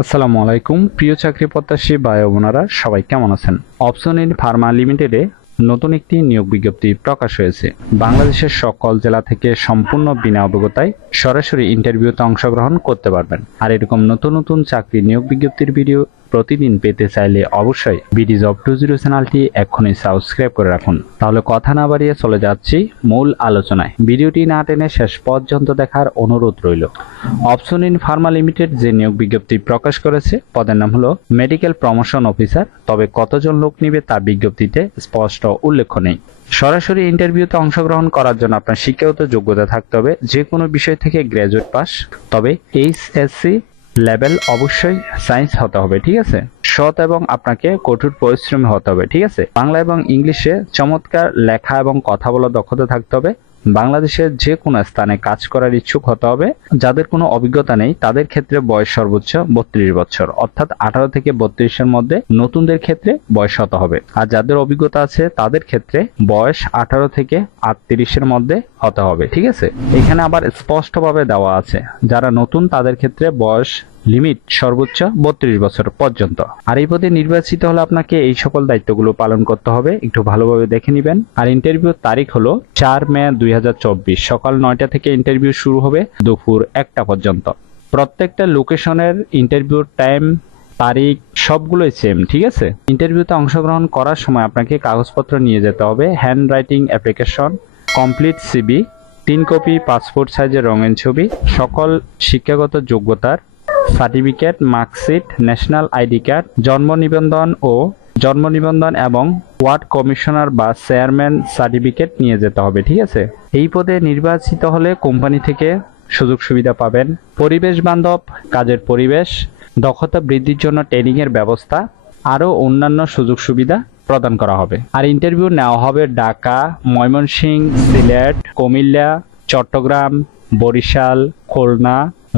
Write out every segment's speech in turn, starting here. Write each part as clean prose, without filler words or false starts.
আসসালামু আলাইকুম প্রিয় চাকরি প্রত্যাশী ভাই বোনেরা সবাই কেমন আছেন। অপশন ইন ফার্মা লিমিটেডে নতুন একটি নিয়োগ বিজ্ঞপ্তি প্রকাশ হয়েছে। বাংলাদেশের সকল জেলা থেকে সম্পূর্ণ বিনা অভিজ্ঞতায় সরাসরি ইন্টারভিউতে অংশগ্রহণ করতে পারবেন। আর এরকম নতুন নতুন চাকরি নিয়োগ বিজ্ঞপ্তির ভিডিও প্রতিদিন পেতে চাইলে অবশ্যই বিডি জব 20 চ্যানেলটি এখনই সাবস্ক্রাইব করে রাখুন। তাহলে কথা না বাড়িয়ে চলে যাচ্ছি মূল আলোচনায়। ভিডিওটি না টেনে শেষ পর্যন্ত দেখার অনুরোধ রইল। অপশন ইন ফার্মা লিমিটেড যে নিয়োগ বিজ্ঞপ্তি প্রকাশ করেছে পদের নাম হলো মেডিকেল প্রমোশন অফিসার। তবে কতজন লোক নিবে তা বিজ্ঞপ্তিতে স্পষ্ট উল্লেখ নেই। সরাসরি ইন্টারভিউতে অংশগ্রহণ করার জন্য আপনার শিক্ষাগত যোগ্যতা থাকতে হবে যে কোনো বিষয় থেকে গ্র্যাজুয়েট পাস। তবে এইচএসসি লেভেল অবশ্যই সায়েন্স হতে হবে, ঠিক আছে। সৎ এবং আপনাকে কঠোর পরিশ্রমী হতে হবে, ঠিক আছে। বাংলা এবং ইংলিশে চমৎকার লেখা এবং কথা বলার দক্ষতা থাকতে হবে। বাংলাদেশের যে কোনো স্থানে কাজ করার ইচ্ছুক হতে হবে। যাদের কোনো অভিজ্ঞতা নেই তাদের ক্ষেত্রে বয়স সর্বোচ্চ 32 বছর, অর্থাৎ 18 থেকে 32-এর মধ্যে। নতুনদের ক্ষেত্রে বয়স হতে হবে। আর যাদের অভিজ্ঞতা আছে তাদের ক্ষেত্রে বয়স 18 থেকে 38-এর মধ্যে হতে হবে, ঠিক আছে। এখানে আবার স্পষ্টভাবে দেওয়া আছে যারা নতুন তাদের ক্ষেত্রে বয়স লিমিট সর্বোচ্চ 32 বছর পর্যন্ত। আর এই পদে নির্বাচিত হলে আপনাকে এই সকল দায়িত্বগুলো পালন করতে হবে। একটু ভালোভাবে দেখে নেবেন। আর ইন্টারভিউ তারিখ হলো 4 মে 2024। সকাল 9টা থেকে ইন্টারভিউ শুরু হবে দুপুর 1টা পর্যন্ত। প্রত্যেকটা লোকেশনের ইন্টারভিউর টাইম, তারিখ সবগুলোই সেম, ঠিক আছে। ইন্টারভিউতে অংশগ্রহণ করার সময় আপনাকে কাগজপত্র নিয়ে যেতে হবে। Handwriting application, complete CV, 3 copy passport সাইজের রঙিন ছবি, সকল শিক্ষাগত যোগ্যতার certificate, marksheet, national ID card, জন্ম নিবন্ধন এবং ওয়ার্ড কমিশনার বা চেয়ারম্যান সার্টিফিকেট নিয়ে যেতে হবে, ঠিক আছে। এই পদে নির্বাচিত হলে কোম্পানি থেকে সুযোগ সুবিধা পাবেন। পরিবেশ বান্ধব কাজের পরিবেশ, দক্ষতা বৃদ্ধির জন্য ট্রেনিং এর ব্যবস্থা, আরও অন্যান্য সুযোগ সুবিধা প্রদান করা হবে। আর ইন্টারভিউ নেওয়া হবে ঢাকা, ময়মনসিংহ, সিলেট, কুমিল্লা, চট্টগ্রাম, বরিশাল, খুলনা,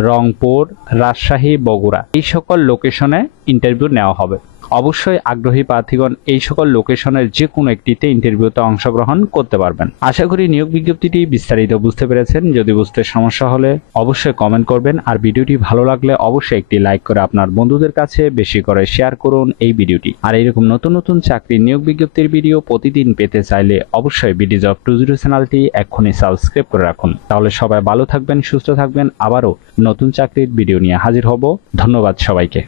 রংপুর, রাজশাহী, বগুড়া এই সকল লোকেশনে ইন্টারভিউ নেওয়া হবে। অবশ্যই আগ্রহী প্রার্থীগণ এই সকল লোকেশনের যে কোনো একটিতে ইন্টারভিউতে অংশগ্রহণ করতে পারবেন। আশা করি নিয়োগ বিজ্ঞপ্তিটি বিস্তারিত বুঝতে পেরেছেন। যদি বুঝতে সমস্যা হলে অবশ্যই কমেন্ট করবেন। আর ভিডিওটি ভালো লাগলে অবশ্যই একটি লাইক করে আপনার বন্ধুদের কাছে বেশি করে শেয়ার করুন এই ভিডিওটি। আর এরকম নতুন নতুন চাকরি নিয়োগ বিজ্ঞপ্তির ভিডিও প্রতিদিন পেতে চাইলে অবশ্যই বিডি জব 20 চ্যানেলটি এখনই সাবস্ক্রাইব করে রাখুন। তাহলে সবাই ভালো থাকবেন, সুস্থ থাকবেন। আবারও নতুন চাকরির ভিডিও নিয়ে হাজির হব। ধন্যবাদ সবাইকে।